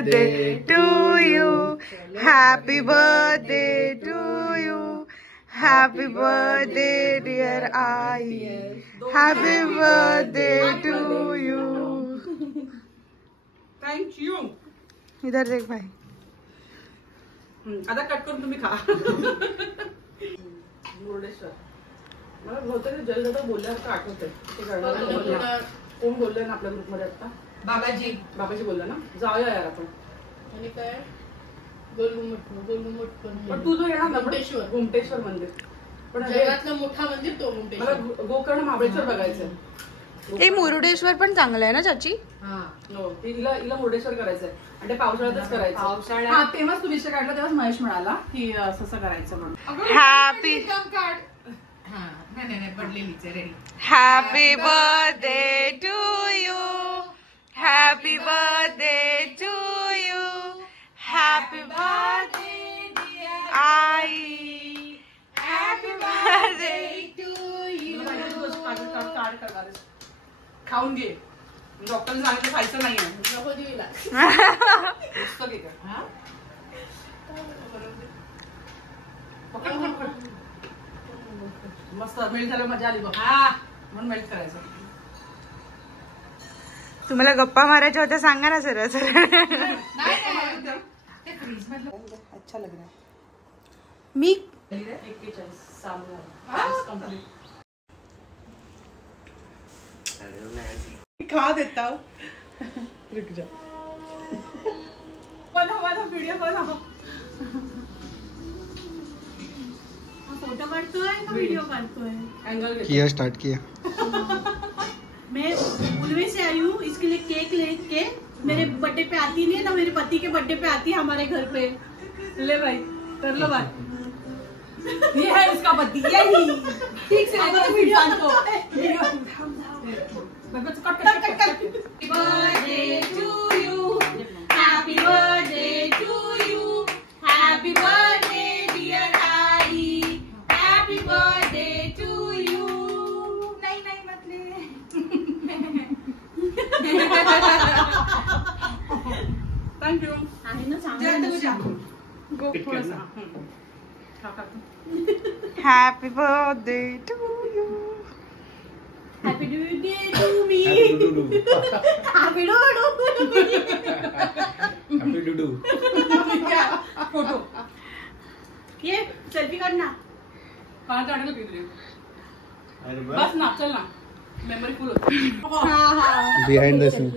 Birthday to you, happy birthday to you, happy birthday dear आई, happy birthday to you. Thank you. इधर देख भाई। आता cut करून तुम्ही खा। मुर्डेश्वर मला बहुतेक जलदादा बोलल्यावर आठवतंय ते करणार कोण बोललं ना आपल्या ग्रुपमध्ये आता? बाबाजी बोलला ना, जाऊया यार आपण। आणि काय गोलघुमट पण तू जो येणार ना घुमटेश्वर मंदिर, पण जगातलं मोठा मंदिर तो घुमटेश्वर। मला गोकर्ण महाबळेश्वर बघायचंय। ए मुरुडेश्वर पण चांगलं आहे ना चाची? हिला मुर्डेश्वर करायचंय आणि ते पावसाळ्यातच करायचं। हा तेव्हाच तू विषय काढला, तेव्हाच महेश म्हणाला की असं करायचं म्हणून। Happy happy birthday to you, happy birthday to you, happy birthday dear आई, हॅपी बर्थडे टू यू। खाऊन घे, डॉक्टरने सांगितलं खायचं नाहीये। नको देऊला पुस्तक आहे का? मस्त मेल्ट झालं, मजा आली बघ। म्हणून मेल्ट करायचं। तुम्हाला गप्पा मारायच्या होत्या सांगा ना सर। अच्छा लग रहा है। मी 41 सामने खा देता हूँ। रुक जा, वाला वीडियो बनाओ। फोटो काढतोय का वीडियो काढतोय? एंगल किया स्टार्ट किया। मैं उलवे से आई हूँ, इसके लिए केक लेके मेरे बर्थडे पे आती नहीं है ना, मेरे पति के बर्थडे पे आती है हमारे घर पे। ले भाई कर लो बात। ये है उसका पति, यही ठीक से वीडियो को Happy birthday to you, happy birthday to you, happy birthday dear आई, happy birthday to you। नहीं थैंक यू। आहे ना चांगलं थोडंसं। Happy birthday to you, happy birthday to me, happy डूडू। क्या फोटो ये सेल्फी करना कहाँ काढायला पिकले? बस ना, चल ना, मेमोरी फुल होती। Behind the scene.